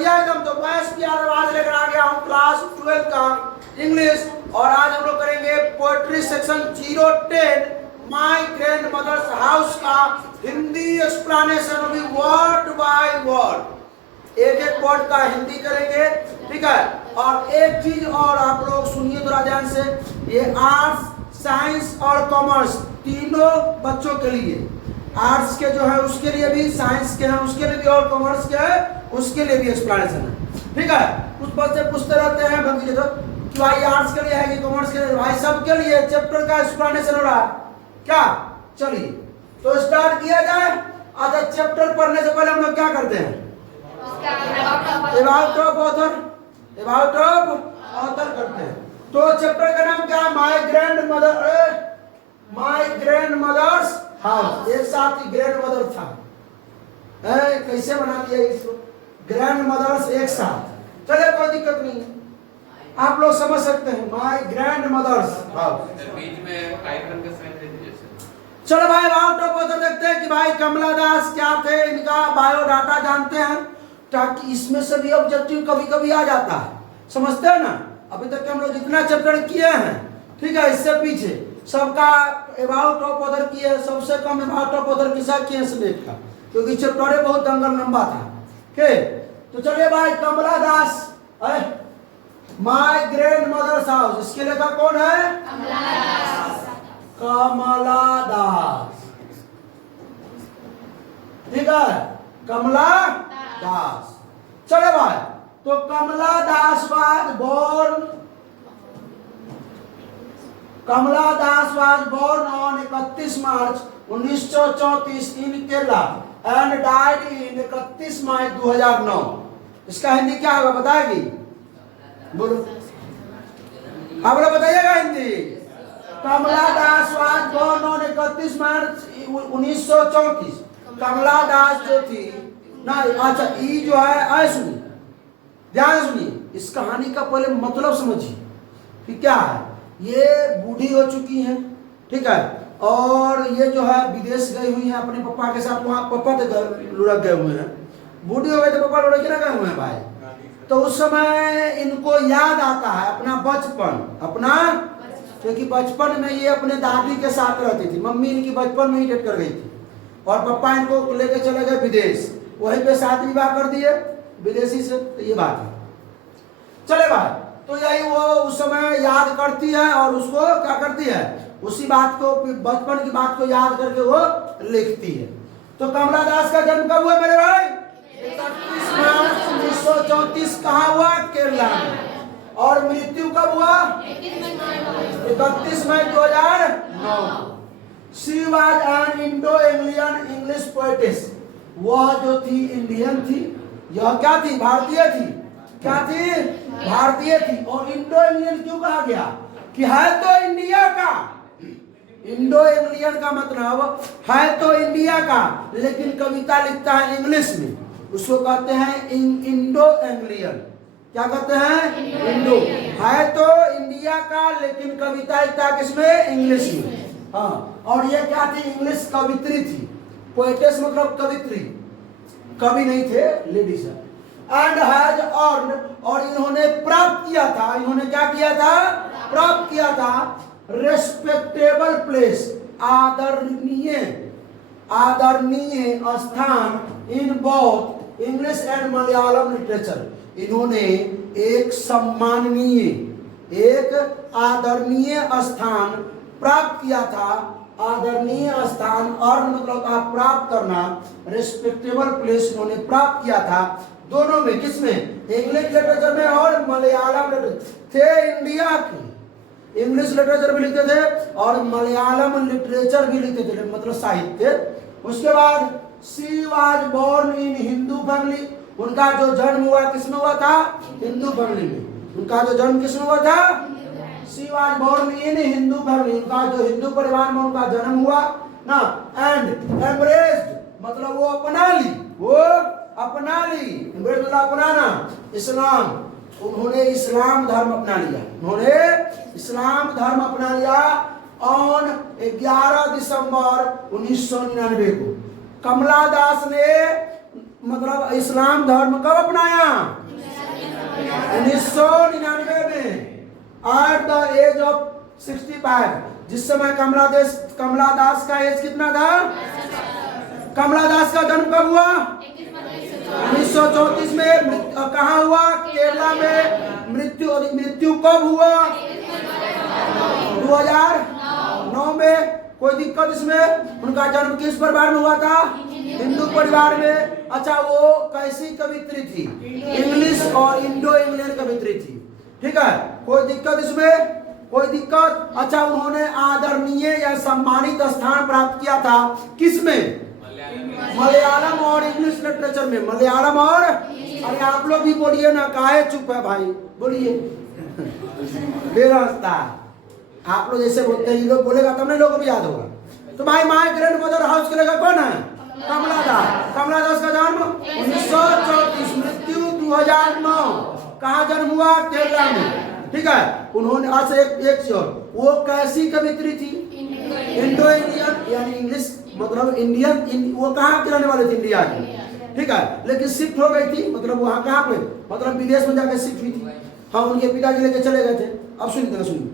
बढ़िया एकदम। तो मैं एस पी यादव आज लेकर आ गया हूँ क्लास 12 का इंग्लिश, और आज हम लोग करेंगे poetry section 010 my grandmother's house का हिंदी एक्सप्लेनेशन अभी वर्ड बाय वर्ड, एक एक वर्ड का हिंदी करेंगे, ठीक है। और एक चीज और आप लोग सुनिए थोड़ा ध्यान से, ये आर्ट्स, साइंस और कॉमर्स तीनों बच्चों के लिए, आर्ट्स के जो है उसके लिए भी, साइंस के हैं उसके लिए भी, और कॉमर्स के है उसके लिए भी एक्सप्लेनेशन है, ठीक है। कुछ बच्चे पूछते रहते हैं बंदी तो कि भाई आर्ट्स के लिए है कि कॉमर्स के लिए, भाई सबके लिए चैप्टर का एक्सप्लेनेशन हो रहा है क्या। चलिए तो स्टार्ट किया जाए। अच्छा, चैप्टर पढ़ने से पहले हम लोग क्या करते हैं, about of author, about of author करते हैं। तो चैप्टर का नाम क्या है, my grandmother, my grandmother's house. एक साथ ही ग्रैंड मदर था, कैसे बना दिया इसको, ग्रैंड मदर्स एक साथ। चले कोई दिक्कत नहीं है, आप लोग समझ सकते हैं, माय ग्रैंड मदर्स हाउस। बीच में आइकन का साइन दे दीजिए। चलो भाई अबाउट ऑफ ऑथर देखते हैं कि भाई कमला दास क्या थे, इनका बायोडाटा जानते हैं, ताकि इसमें से भी ऑब्जेक्टिव कभी कभी आ जाता है, समझते हैं ना। अभी तक हम लोग जितना चैप्टर किए हैं, ठीक है, इससे पीछे सबका अबाउट ऑफ ऑथर किए, सबसे कम अबाउट ऑफ ऑथर किसा किए स्लेट का, क्योंकि चैप्टर बहुत दंगल लंबा था। के तो चलिए भाई, कमला दास माय ग्रैंड मदर्स हाउस, इसके लेखा कौन है, कमला दास, ठीक है, कमला दास। चले भाई, तो Kamala Das was born, Kamala Das was born on 31 March 1934 in Kerala and died in 31 May 2009। इसका हिंदी क्या होगा बताएगी, बोलो आप लोग बताइएगा हिंदी। कमला Das was born on 31 March 1934। कमला दास जो थी ना, अच्छा ई जो है, सुनिए ध्यान से सुनिए, इस कहानी का पहले मतलब समझिए कि क्या है। ये बूढ़ी हो चुकी हैं, ठीक है, और ये जो है विदेश गई हुई हैं अपने पापा के साथ, वहाँ पापा तो लुढ़क गए हुए हैं, बूढ़ी हो गई तो पापा लुढ़क के ना गए हुए हैं भाई। तो उस समय इनको याद आता है अपना बचपन, अपना, क्योंकि बचपन में ये अपने दादी के साथ रहती थी, मम्मी इनकी बचपन में ही डेथ कर गई थी, और पापा इनको लेके चले गए विदेश, वहीं पे शादी विवाह कर दिए विदेशी से। तो ये बात है, चले भाई, तो यही वो उस समय याद करती है और उसको क्या करती है, उसी बात को, बचपन की बात को याद करके वो लिखती है। तो कमला दास का जन्म कब हुआ मेरे भाई, 31 मार्च 1934 कहाँ हुआ, केरला में, और मृत्यु कब हुआ, 31 May 2009। She was an Indo Anglian English poet's, वह जो थी इंडियन थी, यह क्या थी, भारतीय थी, क्या थी, भारतीय थी। और इंडो इंडियन क्यों कहा गया, कि है तो इंडिया का, इंडो इंडियन का मतलब है तो इंडिया का, लेकिन कविता लिखता है इंग्लिश में, उसको कहते हैं इंडो एंग्लियन। क्या कहते हैं, इंडो, है तो इंडिया का लेकिन कविता लिखता है किसमें, इंग्लिश में। हाँ, और ये क्या थी, इंग्लिश कवित्री थी, पोएटेस मतलब कवित्री, कवि नहीं थे, लेडीज है। एंड हैज अर्न, और इन्होंने प्राप्त किया था, इन्होंने क्या किया था, प्राप्त किया था, रेस्पेक्टेबल प्लेस, आदरणीय, आदरणीय स्थान in both English and Malayalam literature. इन्होंने एक सम्माननीय, एक आदरणीय स्थान प्राप्त किया था, आदरणीय स्थान, और मतलब था प्राप्त करना, रेस्पेक्टेबल प्लेस इन्होंने प्राप्त किया था, दोनों में, किसमें, इंग्लिश लिटरेचर में और मलयालम लिटरेचर थे, इंडिया की इंग्लिश लिटरेचर भी लिखते थे और मलयालम लिटरेचर भी लिखते थे, मतलब साहित्य। उसके बाद she was born in Hindu family, उनका जो जन्म हुआ किसमें हुआ था, हिंदू फैमिली में, उनका जो जन्म किसमें हुआ था, she was born in Hindu family, उनका जो हिंदू परिवार में उनका जन्म हुआ ना। एंड एम्ब्रेस्ड मतलब वो अपना ली, वो अपना ली, एम्ब्रेस्ड मतलब अपनाना, इस्लाम, उन्होंने इस्लाम धर्म अपना लिया, उन्होंने इस्लाम धर्म अपना लिया ऑन 11 दिसंबर 1999 को। कमला दास ने मतलब इस्लाम धर्म कब अपनाया? 1999 में, एट द एज ऑफ 65। जिस समय कमला दास का एज कितना था? कमला दास का जन्म कब हुआ? 1934 में। कहाँ हुआ? केरला में। मृत्यु कब हुआ? 2009 में। कोई दिक्कत इसमें? उनका जन्म किस परिवार में हुआ था? हिंदू परिवार में। अच्छा, वो कैसी कवित्री थी? इंग्लिश और इंडो इंग्लैंड कवित्री थी। ठीक है, कोई दिक्कत इसमें? कोई दिक्कत? अच्छा, उन्होंने आदरणीय या सम्मानित स्थान प्राप्त किया था किसमें? मलयालम और इंग्लिश लिटरेचर में। मलयालम और, अरे आप लोग भी बोलिए ना, काहे चुप है भाई, बोलिए। बेरास्ता आप लोग जैसे बोलते हैं, ये लोग बोलेगा तब नहीं लोगों को भी याद होगा। तो भाई, माय ग्रैंड मदर हाउस के लेकर कौन है? कमला दास। कमला दास का जन्म 1934, मृत्यु 2009। कहाँ जन्म हुआ? केरला में। ठीक है, उन्होंने आज एक चीज, वो कैसी कवित्री थी? इंडो इंडियन, यानी इंग्लिश मतलब इंडियन। वो कहाँ के रहने वाले थे? इंडिया के। ठीक है, लेकिन शिफ्ट हो गई थी, मतलब वहाँ कहाँ पे, मतलब विदेश में जाकर शिफ्ट हुई थी। हाँ, उनके पिताजी लेके चले गए थे। अब सुनिए,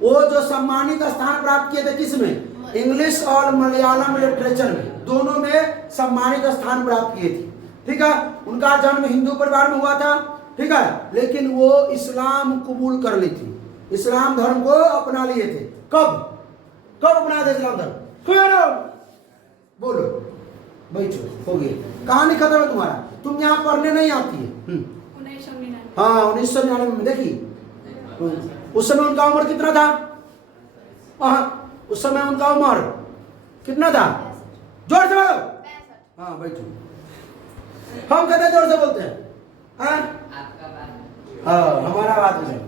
वो जो सम्मानित स्थान प्राप्त किए थे किसमें? इंग्लिश और मलयालम लिटरेचर में, दोनों में सम्मानित स्थान प्राप्त किए थे। ठीक है, उनका जन्म हिंदू परिवार में हुआ था। ठीक है, लेकिन वो इस्लाम कबूल कर ली थी, इस्लाम धर्म को अपना लिए थे। कब अपना थे इस्लाम धर्म? बोलो, बैठो, हो गई कहानी खत्म है तुम्हारा। तुम यहाँ पढ़ने नहीं आती है। हाँ, 1999 में। देखिए, उस समय उनका उम्र कितना था? उस समय उनका उम्र कितना था? जोर से बोलो। हाँ, बैठो। हम कहते जोर से बोलते हैं। हाँ, हमारा बात नहीं,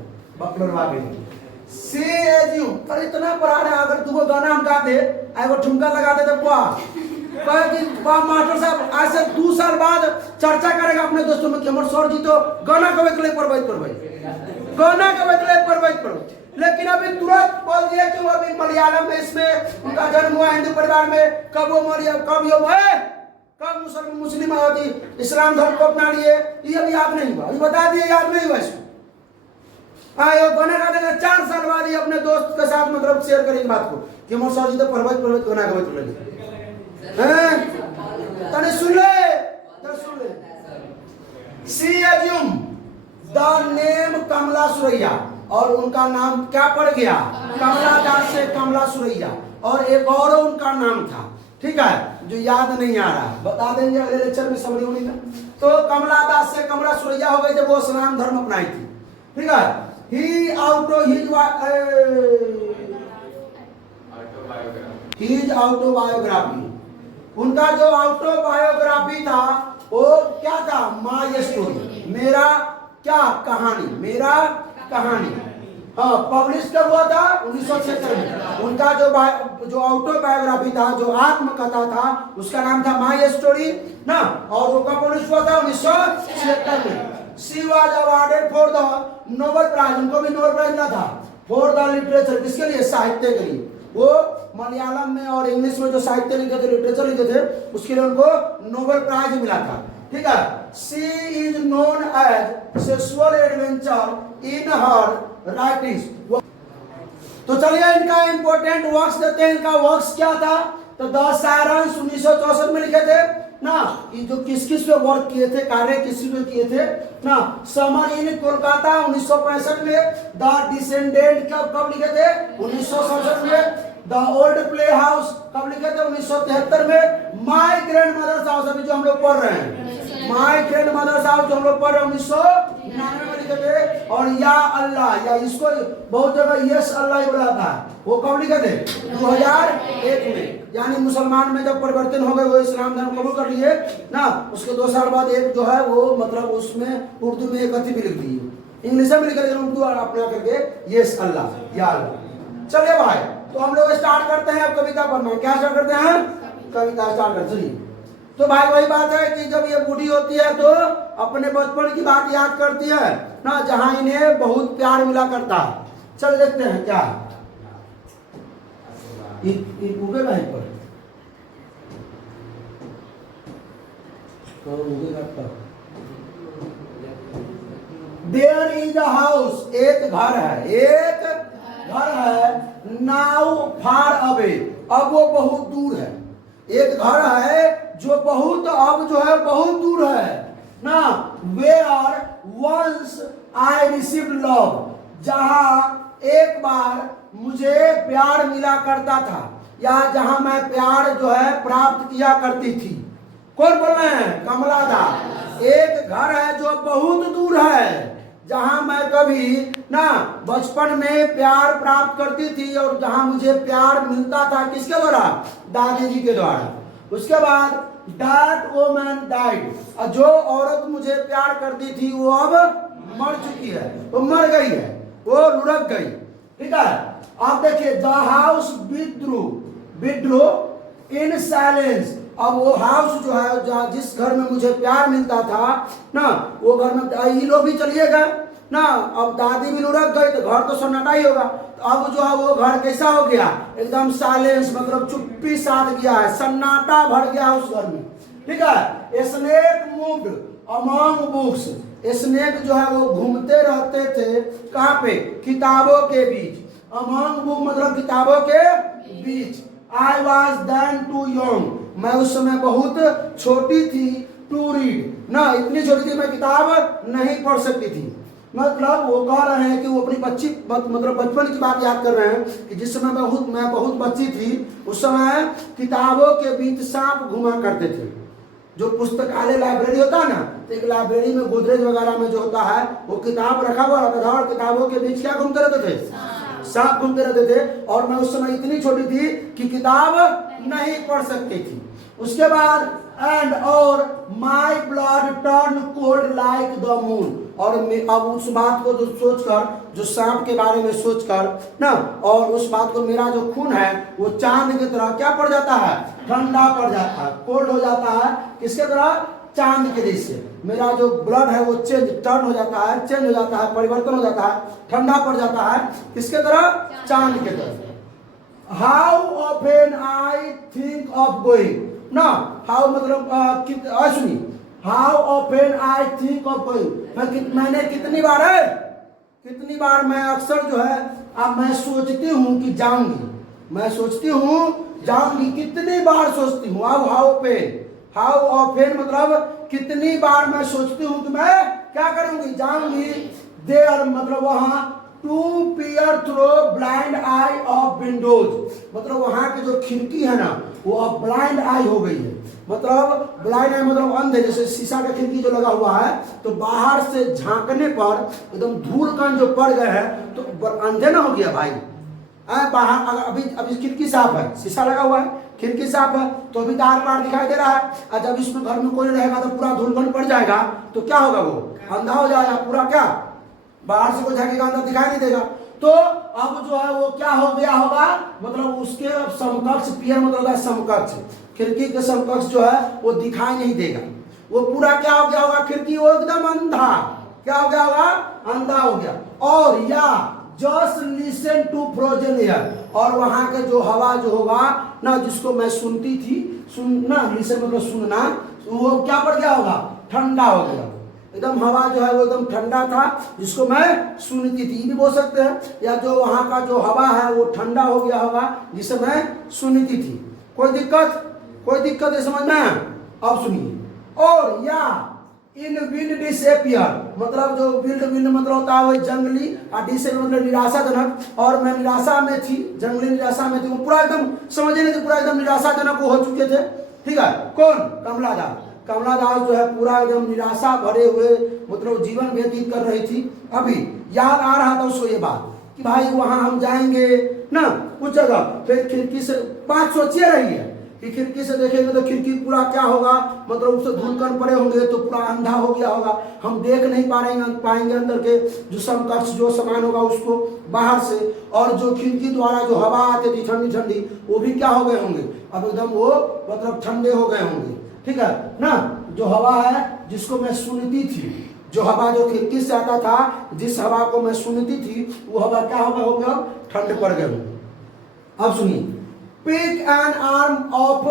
बकलोर बात नहीं। सी एज यू, पर इतना पढ़ा रहे, अगर तुमको गाना हम गाते, एगो ठुमका लगाते तो मास्टर साहब आज से 2 साल बाद चर्चा करेगा अपने दोस्तों में कि हमारे सर जी तो गाना कवे के लिए प्रभावित गाना कवे के लिए प्रभावित। लेकिन अभी तुरंत बोल दिया कि वो अभी मलयालम में, इसमें उनका जन्म हुआ हिंदू परिवार में। कब वो कब मुस्लिम होती, इस्लाम धर्म को अपना लिए, ये अभी याद नहीं हुआ। अभी बता दिए, याद नहीं हुआ इसको। गाना गा देगा 4 साल बाद ही अपने दोस्त के साथ मतलब शेयर करेंगे बात को कि हमारे सर जी तो प्रभावित गाना गवे लगे। तने सुन ले। सी एज्यूम द नेम कमला सुरैया, और उनका नाम क्या पड़ गया? कमला दास से कमला सुरैया। और एक और उनका नाम था, ठीक है, जो याद नहीं आ रहा, बता देंगे अगले लेक्चर में, समझ होने में। तो कमला दास से कमला सुरैया हो गई जब वो इस्लाम धर्म अपनाई थी। ठीक है, हिज ऑटोबायोग्राफी, उनका जो ऑटोबायोग्राफी था वो क्या था? माय स्टोरी, मेरा क्या कहानी, मेरा कहानी। हाँ, पब्लिश कब हुआ था? 1976 में। उनका जो ऑटोबायोग्राफी था, जो आत्मकथा था, उसका नाम था माय स्टोरी ना। और वो कब पब्लिश हुआ था? 1976 में। She was awarded for the Nobel prize, उनको भी नोबेल प्राइज मिला था फॉर द लिटरेचर। किसके लिए? साहित्य के लिए। वो मलयालम में और इंग्लिश में जो साहित्य लिखे थे, लिटरेचर लिखे थे, उसके लिए उनको नोबेल प्राइज मिला था। ठीक है, she is known as sexual adventure in her writings. तो चलिए इनका इंपॉर्टेंट वर्क्स देते हैं। इनका वर्क्स क्या था? तो 10 सारांश 1964 में लिखे थे ना। ये जो किस पे वर्क किए थे, कार्य किस पे किए थे ना। समर इन कोलकाता 1965 में। द डिसेंडेंट कब लिखे थे? 1967 में। द ओल्ड प्ले हाउस कब लिखे थे? 1973 में। माय ग्रैंड मदर्स हाउस, अभी जो हम लोग पढ़ रहे हैं, माय ग्रैंड मदर्स हाउस जो हम लोग पढ़ रहे हैं 1999 में लिखे थे। और या अल्लाह, या इसको बहुत जगह यस अल्लाह ही बोला था, वो कब लिखे थे? 2001 में। यानी मुसलमान में जब परिवर्तन हो गए, वो इस्लाम धर्म कबूल कर लिए ना, उसके 2 साल बाद एक जो है वो मतलब उसमें उर्दू में एक अति भी लिख दी, इंग्लिश में लिख, लेकिन उर्दू अपना करके यस अल्लाह, या अल्लाह। चलिए भाई, तो हम लोग स्टार्ट करते हैं अब कविता पढ़ना। क्या स्टार्ट करते हैं? कविता स्टार्ट करते हैं। तो भाई वही बात है कि जब ये बूढ़ी होती है तो अपने बचपन की बात याद करती है ना, जहां इन्हें बहुत प्यार मिला करता है। चल देखते हैं क्या पर देयर इज अ हाउस, एक घर है, एक घर है, नाउ फार अवे, अब वो बहुत दूर है, एक घर है जो बहुत, अब जो है बहुत दूर है ना। Where once I receive love, जहां एक बार मुझे प्यार मिला करता था, या जहां मैं प्यार जो है प्राप्त किया करती थी। कौन बोल रहे हैं? कमला दास। एक घर है जो बहुत दूर है, जहां मैं कभी ना बचपन में प्यार प्राप्त करती थी, और जहां मुझे प्यार मिलता था किसके द्वारा? दादी जी के द्वारा। उसके बाद दैट वुमन डाइड, जो औरत मुझे प्यार करती थी वो अब मर चुकी है, वो मर गई है, वो लुढ़क गई। ठीक है, आप देखिए the house withdrew in silence, अब वो हाउस जो है जिस घर में मुझे प्यार मिलता था ना, वो घर में ये लोग भी चलिए गए ना, अब दादी भी लुढ़क गई तो घर तो सन्नाटा ही होगा। तो अब जो है वो घर कैसा हो गया? एकदम साइलेंस, मतलब चुप्पी साध गया है, सन्नाटा भर गया उस घर में। ठीक है, snake moved among books, snake जो है वो घूमते रहते थे कहाँ पे? किताबों के बीच। अमंग बुक मतलब किताबों के बीच। I was then too young, मैं उस समय बहुत छोटी थी टू रीड ना, इतनी छोटी थी मैं किताब नहीं पढ़ सकती थी। मतलब वो कह रहे हैं कि वो अपनी बच्ची मतलब बचपन की बात याद कर रहे हैं कि जिस समय मैं बहुत बच्ची थी, उस समय किताबों के बीच सांप घुमा करते थे। जो पुस्तकालय लाइब्रेरी होता है ना, तो एक लाइब्रेरी में गोदरेज वगैरह में जो होता है वो किताब रखा हुआ रहता था, और किताबों के बीच क्या घूमते रहते थे? सांप घूमते रहते थे। और मैं उस समय इतनी छोटी थी कि किताब नहीं पढ़ सकती थी। उसके बाद एंड और my blood turn cold like the moon, और अब उस बात को जो सोचकर, जो सांप के बारे में सोचकर ना, और उस बात को मेरा जो खून है वो चांद की तरह क्या पड़ जाता है? ठंडा पड़ जाता है, कोल्ड हो जाता है। किसके तरह? चांद के जैसे मेरा जो ब्लड है वो टर्न हो जाता है, चेंज हो जाता है, परिवर्तन हो जाता है, ठंडा पड़ जाता है। किसके तरह? चांद के तरह। How often I think of going ना, हाउ मतलब सुनी, how often I think of going, मैंने कितनी बार मैं अक्सर जो है अब मैं सोचती हूँ कि जाऊंगी, मैं सोचती हूँ जाऊंगी, कितनी बार सोचती हूँ। अब हाउ ऑफन मतलब कितनी बार मैं सोचती हूँ कि मैं क्या करूंगी? जाऊंगी। देयर मतलब वहां to peer through blind eye of windows, मतलब वहां की जो खिड़की है ना वो अब ब्लाइंड आई हो गई है। मतलब ब्लाइंड आई मतलब अंधे, जैसे शीशा का खिड़की जो लगा हुआ है तो बाहर से झांकने पर एकदम धूल कण जो पड़ गए हैं तो अंधे ना हो गया भाई। बाहर अभी खिड़की साफ है, शीशा लगा हुआ है, खिड़की साफ है, तो अभी तार पार दिखाई दे रहा है। और जब इसमें घर में कोई रहेगा तो पूरा धूलकण पड़ जाएगा, तो क्या होगा? वो अंधा हो जाएगा पूरा, क्या बाहर से कोई झांकेगा अंदर दिखाई नहीं देगा। तो अब जो है वो क्या हो गया होगा? मतलब उसके समकक्ष, पियर मतलब समकक्ष, खिड़की के समकक्ष जो है वो दिखाई नहीं देगा। वो पूरा क्या हो गया होगा? खिड़की वो एकदम अंधा, क्या हो गया होगा? अंधा हो गया। और या just listen to frozen air, और वहां के जो हवा जो होगा ना, जिसको मैं सुनती थी, सुनना, लिसन मतलब सुनना, वो क्या पड़ गया होगा? ठंडा हो गया। एकदम हवा जो है वो एकदम ठंडा था, जिसको मैं सुनती थी, ये भी बोल सकते हैं। या जो वहां का जो हवा है वो ठंडा हो गया होगा जिसे मैं सुनती थी। कोई दिक्कत है समझ में? अब सुनिए। और या इन विंड डिसअपियर, मतलब जो विंड मतलब होता है वो जंगली, और डिस मतलब निराशाजनक, और मैं निराशा में थी, जंगली निराशा में थी। वो पूरा एकदम समझे नहीं थे, पूरा एकदम निराशाजनक हो चुके थे। ठीक है, कौन? कमला दास जो है पूरा एकदम निराशा भरे हुए मतलब जीवन व्यतीत कर रही थी। अभी याद आ रहा था उसको ये बात कि भाई वहां हम जाएंगे ना उस जगह, फिर खिड़की से बात सोचिए रही है कि खिड़की से देखेंगे तो खिड़की पूरा क्या होगा? मतलब उससे धूलकण पड़े होंगे तो पूरा अंधा हो गया होगा, हम देख नहीं पाएंगे अंदर के जो समकक्ष जो सामान होगा उसको बाहर से। और जो खिड़की द्वारा जो हवा आती थी ठंडी ठंडी, वो भी क्या हो गए होंगे? अब एकदम वो मतलब ठंडे हो गए होंगे। ठीक है ना, जो हवा है जिसको मैं सुनती थी, जो हवा जो खिड़की से आता था, जिस हवा को मैं सुनती थी, वो हवा क्या हो गया? ठंड पड़ गए। अब सुनिए, pick an arm of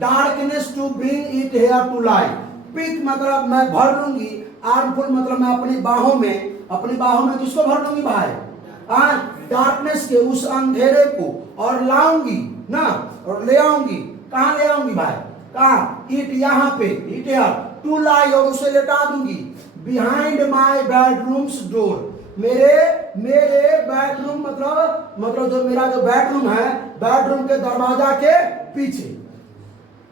darkness to bring it here to light, pick मतलब मैं भर लूंगी, आर्मफुल मतलब मैं अपनी बाहों में किसको भर लूंगी भाई? डार्कनेस के उस अंधेरे को, और लाऊंगी ना, और ले आऊंगी। कहां ले आऊंगी भाई? कहां? इट, यहाँ पे, इट यार, टू लाई, और उसे लेटा दूंगी बिहाइंड माई बेडरूम्स डोर, मेरे बेडरूम मतलब जो मेरा जो बेडरूम है, बेडरूम के दरवाजा के पीछे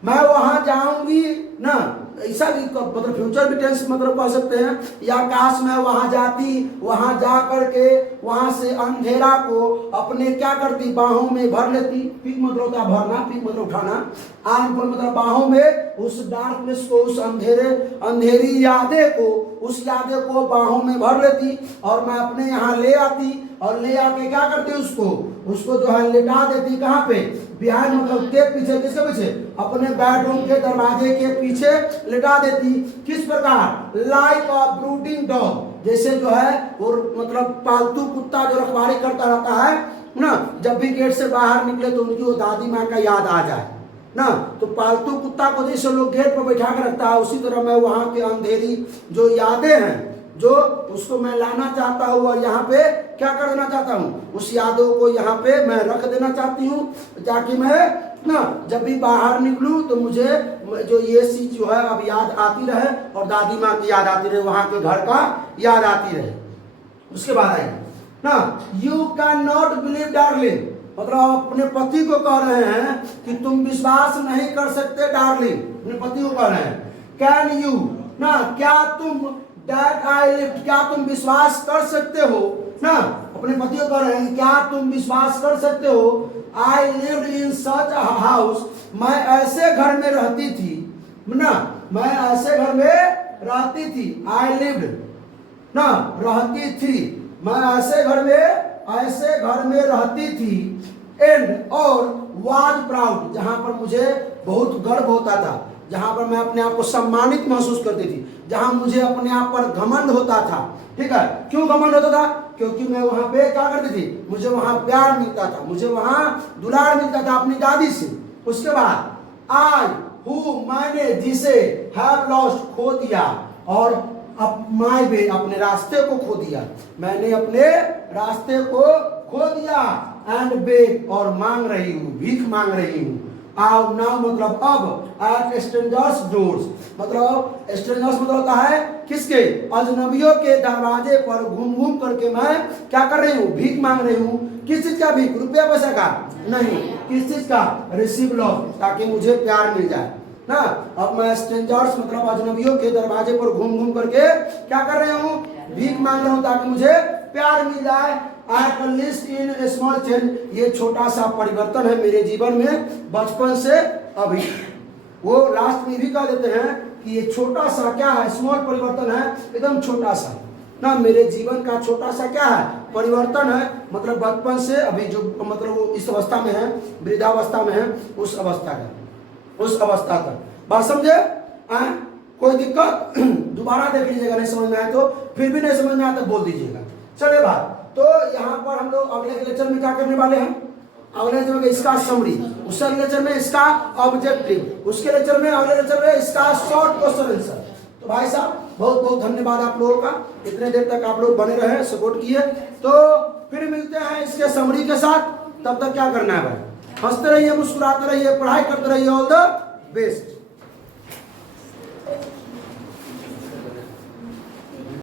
मैं वहां जाऊंगी ना। ऐसा भी मतलब फ्यूचर भी टेंस मतलब कह सकते हैं, या काश मैं वहां जाती, वहां जा करके वहां से अंधेरा को अपने क्या करती, बाहों में भर लेती। पिक मतलब होता है भरना, पिक मतलब उठाना, आर्म पर मतलब बाहों में उस डार्कनेस को, उस अंधेरी यादें को, उस यादें को बाहों में भर लेती, और मैं अपने यहाँ ले आती, और ले आके क्या करती, उसको जो है लेटा देती। कहाँ पे? बिहाइंड मतलब के पीछे, किसके पीछे? अपने बेडरूम के दरवाजे के पीछे लेटा देती। किस प्रकार? लाइक अ ब्रूडिंग डॉग, जैसे जो है वो मतलब पालतू कुत्ता जो रखवाली करता रहता है ना, जब भी गेट से बाहर निकले तो उनकी वो दादी माँ का याद आ जाए ना, तो पालतू कुत्ता को जैसे लोग गेट पर बैठा कर रखता है, उसी तरह मैं वहां के अंधेरी जो यादें हैं, जो उसको मैं लाना चाहता हूँ, और यहाँ पे क्या कर देना चाहता हूँ, उस यादों को यहाँ पे मैं रख देना चाहती हूँ, ताकि मैं ना जब भी बाहर निकलूं तो मुझे जो ये चीज जो है अब याद आती रहे, और दादी माँ की याद आती रहे, वहां के घर का याद आती रहे। उसके बाद आइए ना, you can not believe darling, मतलब अपने पति को कह रहे हैं कि तुम विश्वास नहीं कर सकते डार्लिंग, अपने पति को कह रहे हैं। कैन यू ना, क्या तुम, दैट आई लिव्ड, क्या तुम विश्वास कर सकते हो ना, अपने पति को कह रहे हैं क्या तुम विश्वास कर सकते हो, I lived in such a house, मैं ऐसे घर में रहती थी ना, मैं ऐसे घर में रहती थी, आई लिव्ड ना, रहती थी, मैं ऐसे घर में रहती थी, एंड और वाज प्राउड, जहां पर मुझे बहुत गर्व होता था, जहां पर मैं अपने आप को सम्मानित महसूस करती थी, जहां मुझे अपने आप पर घमंड होता था। ठीक है, क्यों घमंड होता था? क्योंकि मैं वहां पे क्या करती थी, मुझे वहां प्यार मिलता था, मुझे वहां दुलार मिलता था अपनी दादी से। उसके बाद आई हु, मैंने जिसे, हैव लॉस्ट, खो दिया, और अब माय वे, अपने रास्ते को खो दिया, मैंने अपने रास्ते को खो दिया, एंड बे, और मांग रही हूँ, भीख मांग रही हूँ। आव नाउ मतलब अब, एट स्ट्रेंजर्स डोर्स, मतलब स्ट्रेंजर्स मतलब होता है किसके? अजनबियों के दरवाजे पर घूम घूम करके मैं क्या कर रही हूँ? भीख मांग रही हूँ। किस चीज का भीख? रुपया पैसा का नहीं, किस चीज का? रिसीव लव, ताकि मुझे प्यार मिल जाए ना। अब मैं स्ट्रेंजर्स मतलब अजनबियों के दरवाजे पर घूम घूम करके क्या कर रही हूँ? भीख मांग रहा हूँ, ताकि मुझे प्यार मिल जाए। At least in a small change, ये छोटा सा परिवर्तन है मेरे जीवन में बचपन से अभी। वो लास्ट में भी कह देते हैं कि ये छोटा सा क्या है? स्मॉल परिवर्तन है, एकदम छोटा सा ना, मेरे जीवन का छोटा सा क्या है? परिवर्तन है, मतलब बचपन से अभी जो मतलब वो इस अवस्था में है, वृद्धावस्था में है, उस अवस्था तक। बात समझे? कोई दिक्कत? दोबारा देख लीजिएगा, नहीं समझ में आए तो, फिर भी नहीं समझ में आया तो बोल दीजिएगा। चलिए बात, तो यहाँ पर हम लोग अगले लेक्चर में क्या करने वाले हैं? अगले लेक्चर में इसका समरी, उस लेक्चर में इसका ऑब्जेक्टिव, उसके लेक्चर में, अगले लेक्चर में इसका शॉर्ट क्वेश्चन आंसर। तो भाई साहब बहुत बहुत धन्यवाद आप लोगों का, इतने देर तक आप लोग बने रहे, सपोर्ट किए। तो फिर मिलते हैं इसके समरी के साथ, तब तक क्या करना है भाई? हंसते रहिए, मुस्कुराते रहिए, पढ़ाई करते रहिए। All the best.